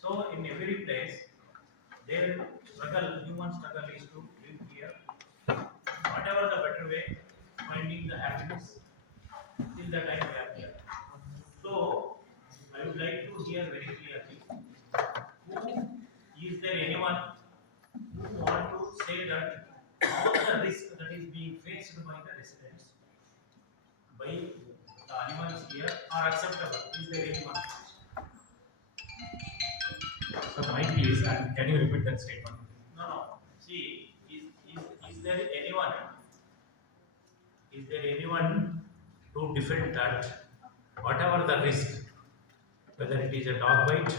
So in every place, their struggle, human struggle is to live here. Whatever the better way, finding the happiness till the time we are here. So I would like to hear very clearly, is there anyone who want to say that all the risk that is being faced by the residents, by the animals here are acceptable? Is there anyone? So, Mike, please, and can you repeat that statement? No, no. See, is there anyone? Is there anyone to defend that whatever the risk, whether it is a dog bite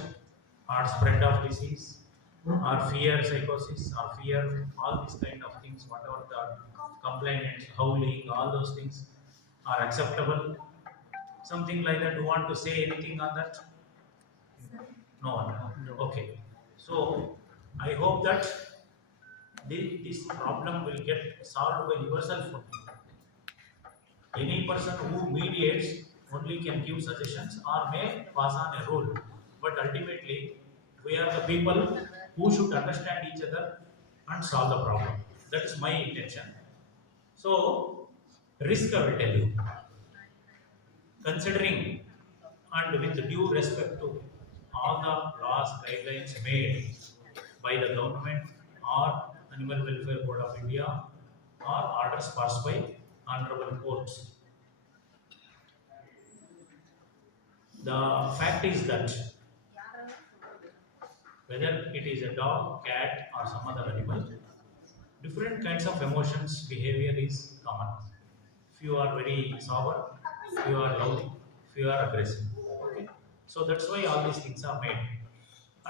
or spread of disease or fear psychosis or fear, all these kind of things, whatever the complainants, howling, all those things are acceptable? Something like that. Do you want to say anything on that? No one. Okay. So I hope that this problem will get solved by yourself only. Any person who mediates only can give suggestions or may pass on a rule. But ultimately, we are the people who should understand each other and solve the problem. That is my intention. So, risk I will tell you. Considering and with due respect to all the laws, guidelines made by the government or Animal Welfare Board of India or orders passed by honorable courts. The fact is that whether it is a dog, cat or some other animal, different kinds of emotions, behavior is common. Few are very sober, few are loud, few are aggressive. Okay? So that's why all these things are made.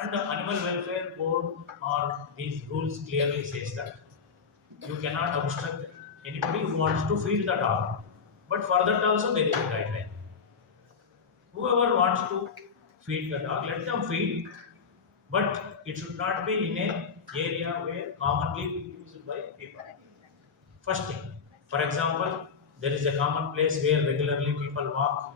And the Animal Welfare Board or these rules clearly says that you cannot obstruct anybody who wants to feed the dog. But for that also there is a guideline. Whoever wants to feed the dog, let them feed, but it should not be in an area where commonly used by people. First thing, for example, there is a common place where regularly people walk.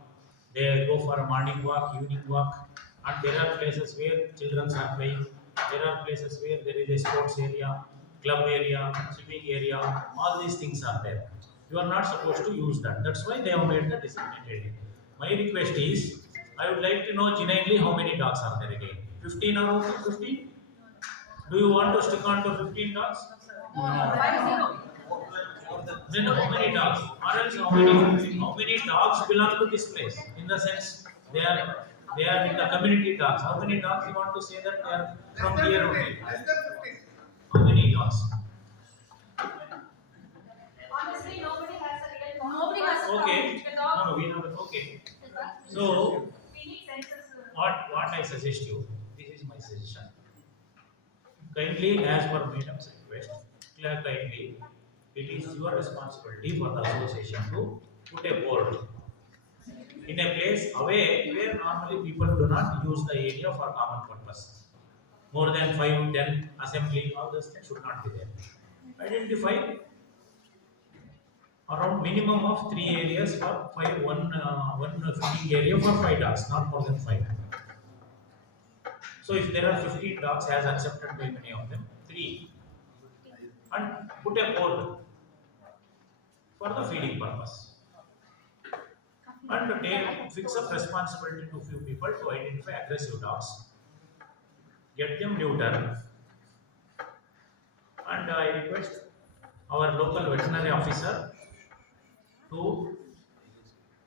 They go for a morning walk, evening walk, and there are places where children are playing. There are places where there is a sports area, club area, swimming area. All these things are there. You are not supposed to use that. That's why they have made the designated area. My request is, I would like to know genuinely how many dogs are there again. 15 or over 15? Do you want to stick on to 15 dogs? No. Then how many dogs? Or else how many dogs belong to this place? In the sense they are in the community dogs. How many dogs you want to say that they are from here only? How many dogs? Honestly, nobody has a real dog. Nobody has a Okay. dog. No, we know that. Okay. So We need census. what I suggest you, this is my suggestion. Kindly, as per Meadam's request, kindly, it is your responsibility for the association to put a board in a place away where normally people do not use the area for common purpose. More than 5, 10 assembly, all those things should not be there. Identify around minimum of 3 areas for one feeding area for 5 dogs, not more than 5. So if there are 15 dogs as accepted by many of them, 3, and put a board for the feeding purpose. And fix up responsibility to few people to identify aggressive dogs, get them neutered, and I request our local veterinary officer to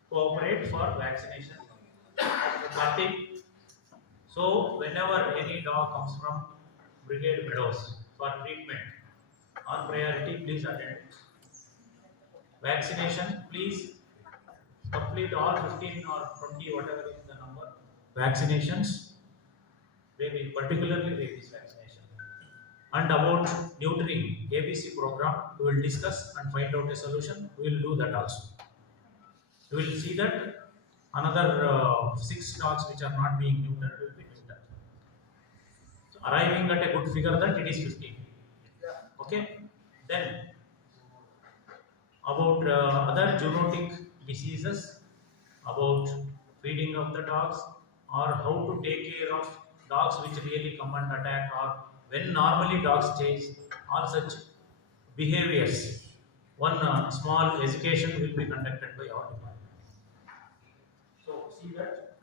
cooperate for vaccination. Karthik, so whenever any dog comes from Brigade Meadows for treatment, on priority, please attend. Vaccination, please complete all 15 or 20, whatever is the number, vaccinations, particularly rabies vaccination. And about neutering, ABC program, we will discuss and find out a solution. We will do that also. We will see that another 6 dogs which are not being neutered will be neutered. So arriving at a good figure that it is 15. Okay? Then about other zoonotic diseases, about feeding of the dogs, or how to take care of dogs which really come and attack, or when normally dogs chase, all such behaviors. One small education will be conducted by our department. So see that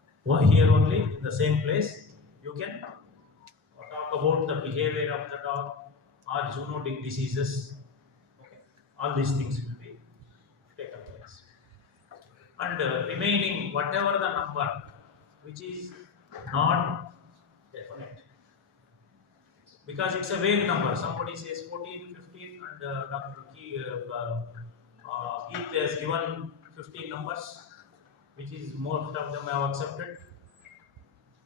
here only in the same place you can talk about the behavior of the dog or zoonotic diseases. Okay. All these things will be taken place. And remaining whatever the number which is not definite, because it's a vague number. Somebody says 14, 15, and Dr. Keith has given 15 numbers, which is most of them have accepted.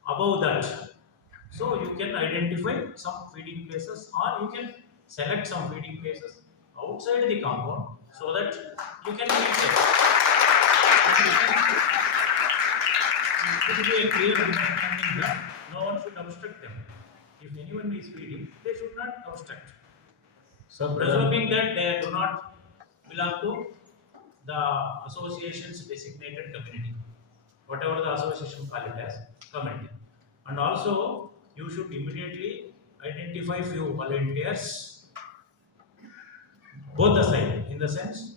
Above that, so you can identify some feeding places, or you can select some feeding places outside the compound so that you can feed them. It should be a clear understanding that no one should obstruct them. If anyone is feeding, they should not obstruct. So, presuming that they do not belong to the association's designated community, whatever the association call it as community. And also, you should immediately identify few volunteers, both the side, in the sense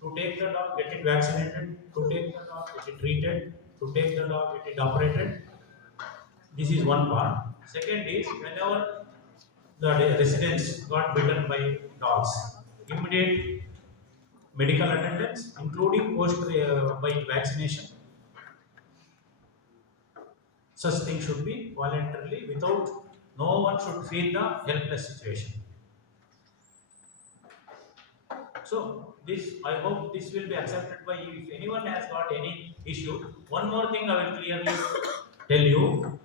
to take the dog, get it vaccinated, to take the dog, get it treated, to take the dog, get it operated. This is one part. Second is, whenever the residents got bitten by dogs, immediate medical attendance, including post-bite vaccination. Such things should be voluntarily, without no one should feel the helpless situation. So this, I hope this will be accepted by you. If anyone has got any issue, one more thing I will clearly tell you.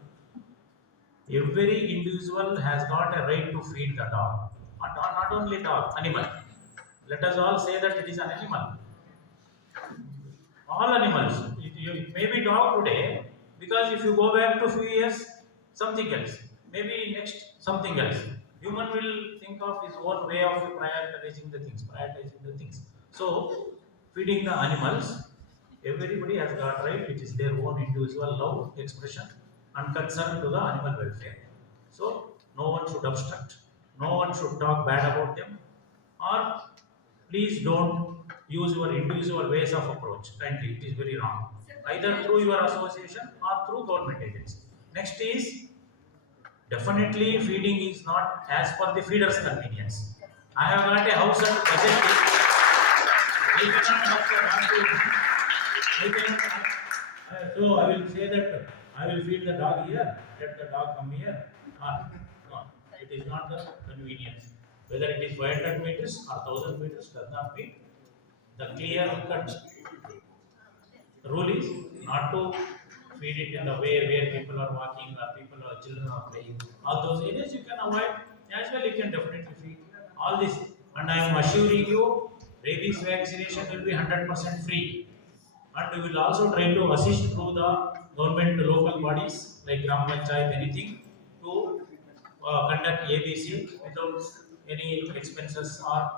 Every individual has got a right to feed the dog. Not only dog, animal. Let us all say that it is an animal. All animals. It may be dog today, because if you go back to a few years, something else. Maybe next, something else. Human will think of his own way of prioritizing the things. So, feeding the animals, everybody has got right. It is their own individual love expression and concern to the animal welfare. So, no one should obstruct. No one should talk bad about them. Or, please don't use your individual ways of approach. Kindly, it is very wrong. Either through your association or through government agency. Next is, definitely feeding is not as per the feeder's convenience. I have got a house and budget. I cannot ask the dog to. So I will say that I will feed the dog here. Let the dog come here. No, it is not the convenience. Whether it is 500 meters or 1000 meters does not mean. The clear cut rule is not to feed it in the way where people are walking or children are playing. All those areas you can avoid. As well, you can definitely feed all this. And I am assuring you, rabies vaccination will be 100% free. And we will also try to assist through the government local bodies like Gram Panchayat, anything to conduct ABC without any expenses, or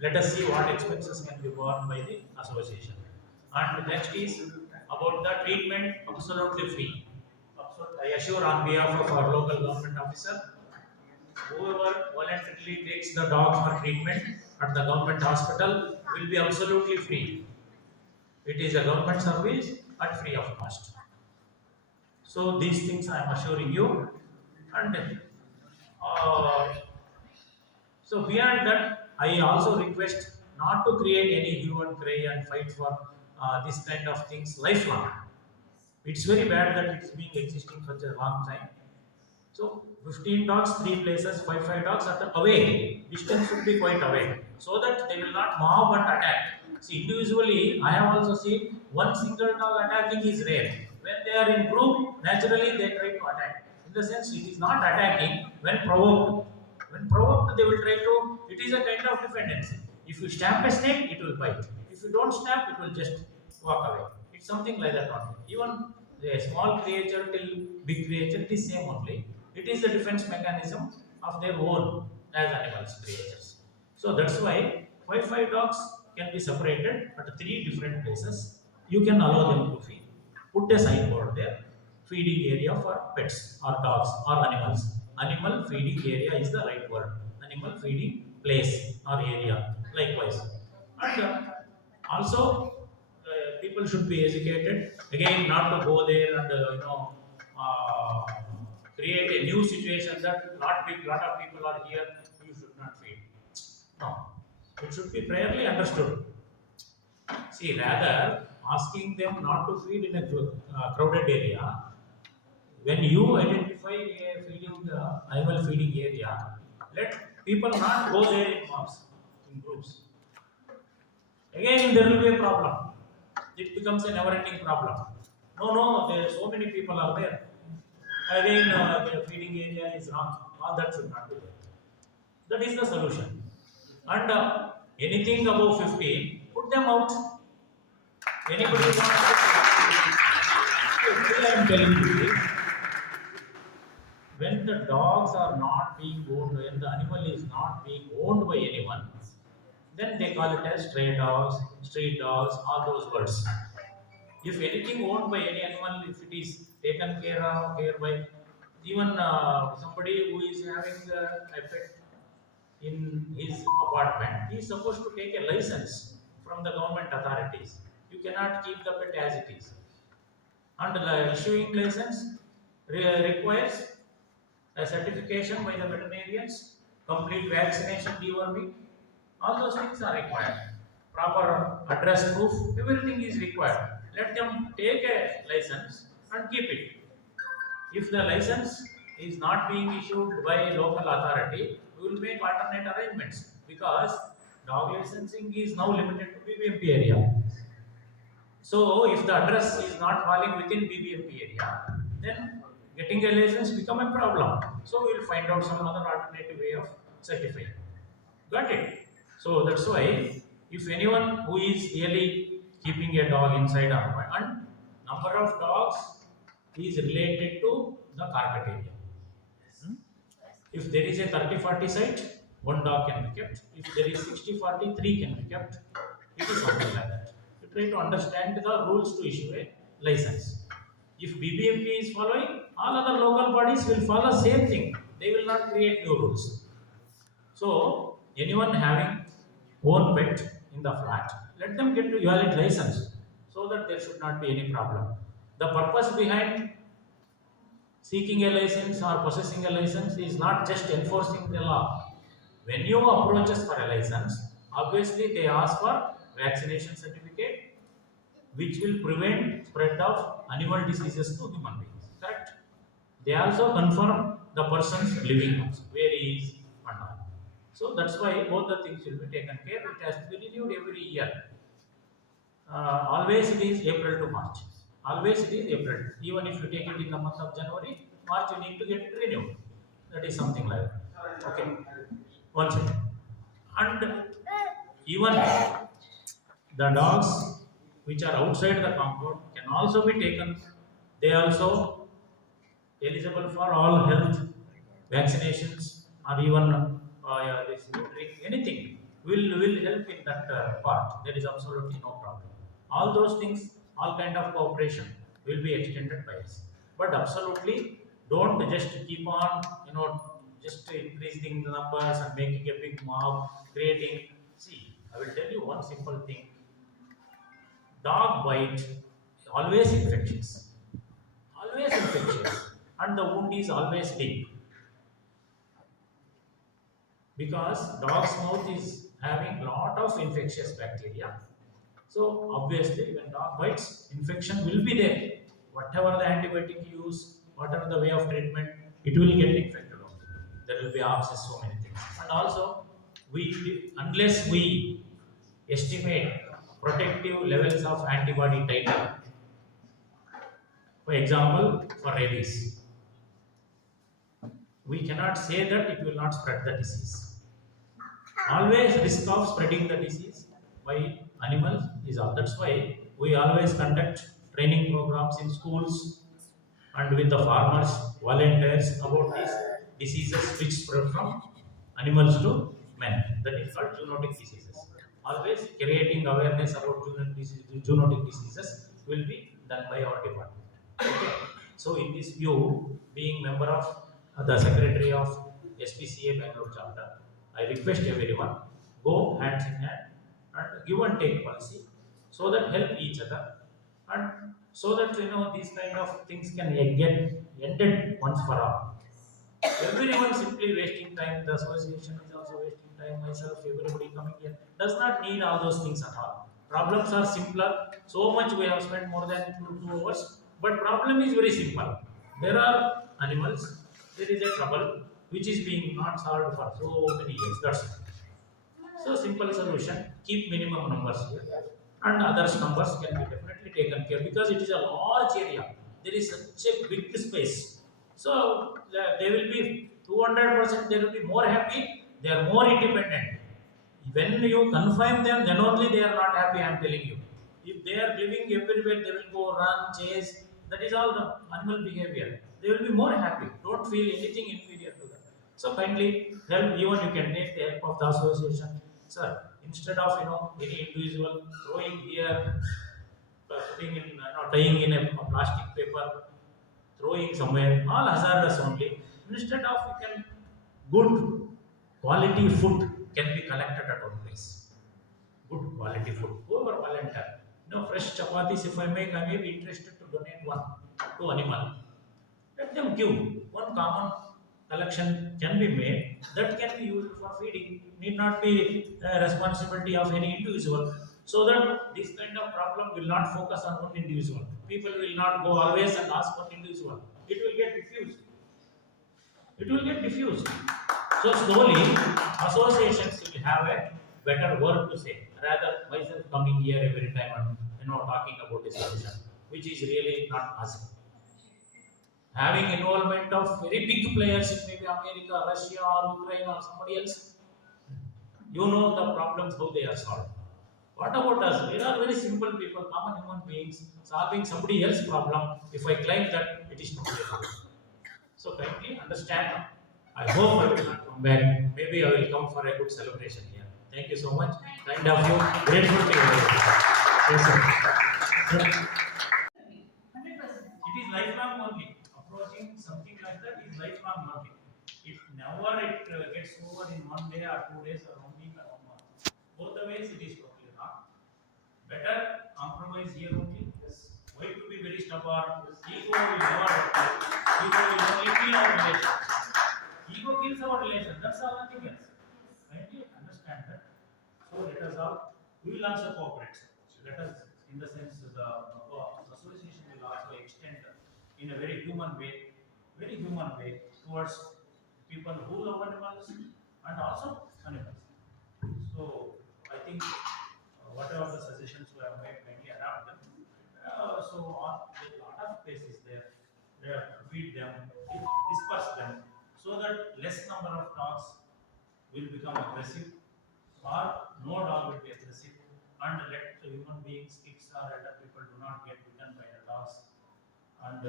let us see what expenses can be borne by the association. And next is about the treatment, absolutely free. I assure on behalf of our local government officer, whoever voluntarily takes the dog for treatment at the government hospital will be absolutely free. It is a government service at free of cost. So these things I am assuring you. And so beyond that, I also request not to create any hue and cry and fight for this kind of things lifelong. It's very bad that it's been existing for such a long time. So 15 dogs, 3 places, 5 dogs at away. Distance should be quite away, so that they will not mob and attack. See, individually, I have also seen one single dog attacking is rare. When they are in group, naturally they try to attack. In the sense, it is not attacking when provoked. When provoked, they will try to. It is a kind of dependency. If you stamp a snake, it will bite. If you don't stamp, it will just walk away. It's something like that only. Even a small creature till big creature, it is same only. It is the defense mechanism of their own as animals, creatures. So that's why 5 dogs can be separated at 3 different places. You can allow them to feed. Put a signboard there. feeding area for pets or dogs or animals. Animal feeding area is the right word. Animal feeding place or area likewise. And also people should be educated again not to go there and uh, create a new situation that lot of people are here, you should not feed. No, it should be fairly understood. See, rather asking them not to feed in a crowded area, when you identify a feeding animal feeding area, let people not go there in mass, in groups. Again, there will be a problem. It becomes a never-ending problem. No, there are so many people are there. Again, the feeding area is wrong. All that should not be there. That is the solution. And anything above 15, put them out. Anybody wants to? I am telling you, when the dogs are not being owned, when the animal is not being owned by anyone, then they call it as stray dogs, street dogs, all those words. If anything owned by any animal, if it is taken care by even somebody who is having a pet in his apartment, he is supposed to take a license from the government authorities. You cannot keep the pet as it is. And the issuing license requires a certification by the veterinarians, complete vaccination deworming, all those things are required. Proper address proof, everything is required. Let them take a license and keep it. If the license is not being issued by a local authority, we will make alternate arrangements because dog licensing is now limited to BBMP area. So if the address is not falling within BBMP area, then getting a license become a problem. So we will find out some other alternative way of certifying. Got it? So that's why if anyone who is really keeping a dog inside and number of dogs is related to the carpet area. If there is a 30-40 site, one dog can be kept. If there is 60-40, three can be kept. It is something like that. You try to understand the rules to issue a license. If BBMP is following, all other local bodies will follow same thing. They will not create new rules. So anyone having own pet in the flat, let them get a valid license so that there should not be any problem. The purpose behind seeking a license or possessing a license is not just enforcing the law. When you approach us for a license, obviously they ask for vaccination certificate, which will prevent spread of animal diseases to human beings. Correct? They also confirm the person's living house, where he is and all. So that's why both the things will be taken care. It has to be renewed every year. Always it is April to March. Always it is April. Even if you take it in the month of January, March you need to get it renewed. That is something like that. Okay. One second. And even the dogs which are outside the compound can also be taken. They also eligible for all health vaccinations or even this neutering, anything will help in that part. There is absolutely no problem. All those things, all kind of cooperation will be extended by us. But absolutely, don't just keep on, just increasing the numbers and making a big mob, creating. See, I will tell you one simple thing. Dog bite always infectious, and the wound is always deep because dog's mouth is having lot of infectious bacteria. So obviously, when dog bites, infection will be there. Whatever the antibiotic you use, whatever the way of treatment, it will get infected. There will be abscess, so many things. And also, unless we estimate protective levels of antibody titer, for example, for rabies, we cannot say that it will not spread the disease. Always risk of spreading the disease by animals is all. That's why we always conduct training programs in schools and with the farmers, volunteers about these diseases which spread from animals to men. That is called zoonotic diseases. Always creating awareness about zoonotic diseases will be done by our department. Okay. So in this view, being member of the secretary of SPCA Bangalore chapter, I request everyone go hands in hand and give and take policy so that help each other and so that these kind of things can get ended once for all. Everyone simply wasting time. The association is also wasting time. Myself, everybody coming here does not need all those things at all. Problems are simpler. So much we have spent more than 2 hours, but problem is very simple. There are animals. There is a trouble which is being not solved for so many years. That's it. So simple solution. Keep minimum numbers here, and others numbers can be definitely taken care because it is a large area. There is such a big space. So they will be 200%. They will be more happy. They are more independent. When you confine them, then only they are not happy. I am telling you. If they are living everywhere, they will go run, chase. That is all the animal behavior. They will be more happy. Don't feel anything inferior to them. So kindly help. Even you can take the help of the association, sir. Instead of any individual throwing here, putting in, tying in a plastic paper, throwing somewhere, all hazardous only. Instead of you can good quality food can be collected at one place. Good quality food. Whoever volunteer. Fresh chapatis if I make, I may be interested to donate one to animal. Let them give. One common collection can be made that can be used for feeding. Need not be responsibility of any individual. So that this kind of problem will not focus on one individual. People will not go always and ask one individual. It will get diffused. It will get diffused. So slowly, associations will have a better word to say rather myself coming here every time and talking about a solution, which is really not possible. Having involvement of very big players, it may be America, Russia, or Ukraine, or somebody else, you know the problems how they are solved. What about us? We are very simple people, common human beings, solving somebody else's problem. If I claim that, it is not real. So kindly understand. I hope I will not come back. Maybe I will come for a good celebration here. Thank you so much. Kind of you. Grateful to you. Yes, sir. 100%. It is lifelong only. Approaching something like that is lifelong only. If never it gets over in 1 day or 2 days or 1 week or 1 month, both the ways it is totally wrong. Better compromise here only. Yes. Why to be very stubborn? Ego will never work. Ego will only kill our relation. Ego kills our relation. That's all, nothing else. Kindly understand that. So let us all. We will also cooperate. Let us, in the sense, the association will also extend in a very human way towards people who love animals and also animals. So I think whatever the suggestions we have made, kindly adapt them. So on a lot of places there, feed them, disperse them, so that less number of dogs will become aggressive, or no dog will be aggressive, and let the human beings, kids or elder people do not get bitten by the dogs. And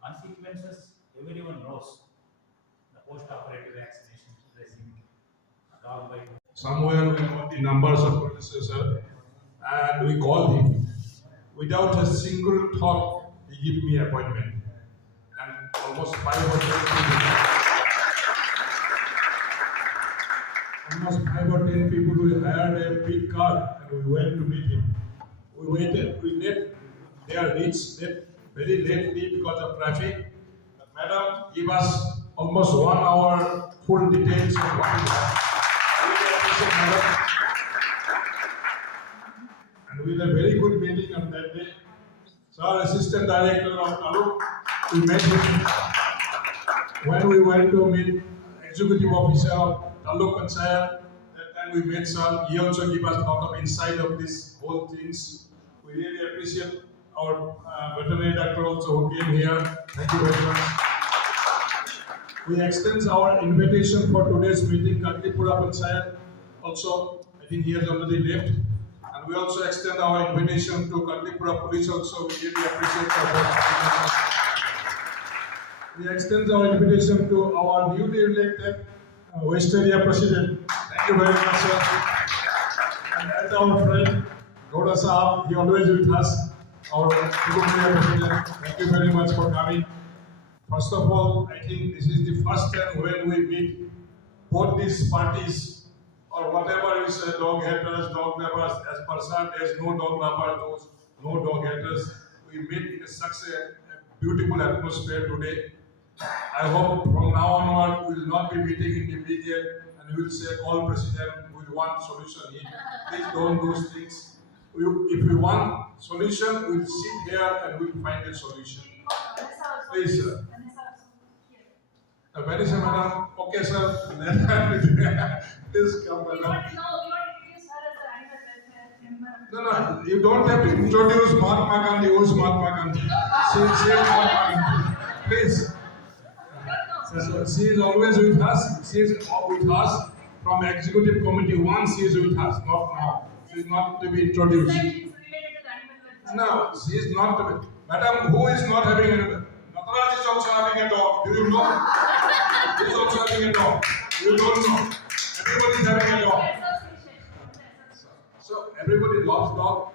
consequences, everyone knows. The post-operative vaccination, dressing, dog bite. Somewhere we got the numbers of predecessor and we called him. Without a single thought, he gave me appointment. And almost 5 or 10 people we hired a big car and we went to meet him. We waited, we let their reach very lately because of traffic. But madam gave us almost 1 hour full details of what he had. And we had a very good meeting on that day. So our assistant director of Taluk, we met him. When we went to meet executive officer of Taluk Panchayat, that time we met sir. He also gave us a lot of insight of this whole things. We really appreciate our veterinary doctor also who came here. Thank you very much. We extend our invitation for today's meeting, Katlipura Panchayat. Also, I think he has already left. And we also extend our invitation to Katlipura Police also. We really appreciate our work. We extend our invitation to our newly elected West Area President. Thank you very much, sir. And as our friend, Gowda Saab, he always with us. our President, thank you very much for coming. First of all, I think this is the first time when we meet both these parties or whatever is dog haters, dog lovers. As per sir, there's no dog lover, those no dog haters. We meet in such a beautiful atmosphere today. I hope from now onward we will not be meeting in the Brigade and we will say all president we want solution here. Please don't do things. If we want solution, we'll sit here and we'll find a solution. Please, sir. Vanessa, madam. Okay, sir. Please come, We madam. want to introduce her as the animal welfare member. No, you don't have to introduce Mahatma Gandhi. Who is Mahatma Gandhi? She is Mahatma Gandhi. Please. So she is always with us. She is with us from executive committee 1. She is with us, not now. She is not to be introduced. It's related to the animal welfare. No, she is not to be. Madam, who is not having a Nataraj is also having a dog. Do you know? He is also having a dog. You don't know. Everybody is having a dog. So everybody loves dog.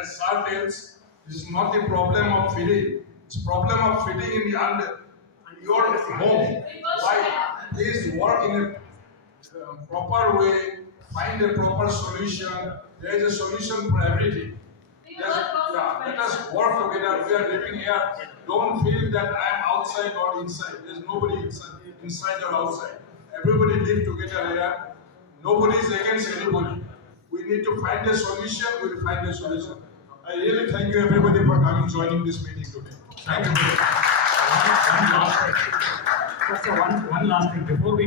As sir tells, this is not the problem of feeding. It's problem of feeding in the your home. Why? Please work in a proper way. Find a proper solution. There is a solution for everything. Let us work together. We are living here. Don't feel that I am outside or inside. There's nobody inside or outside. Everybody live together here. Nobody is against anybody. We need to find a solution. We will find a solution. I really thank you everybody for coming, joining this meeting today. Thank you. One last thing. One last thing before we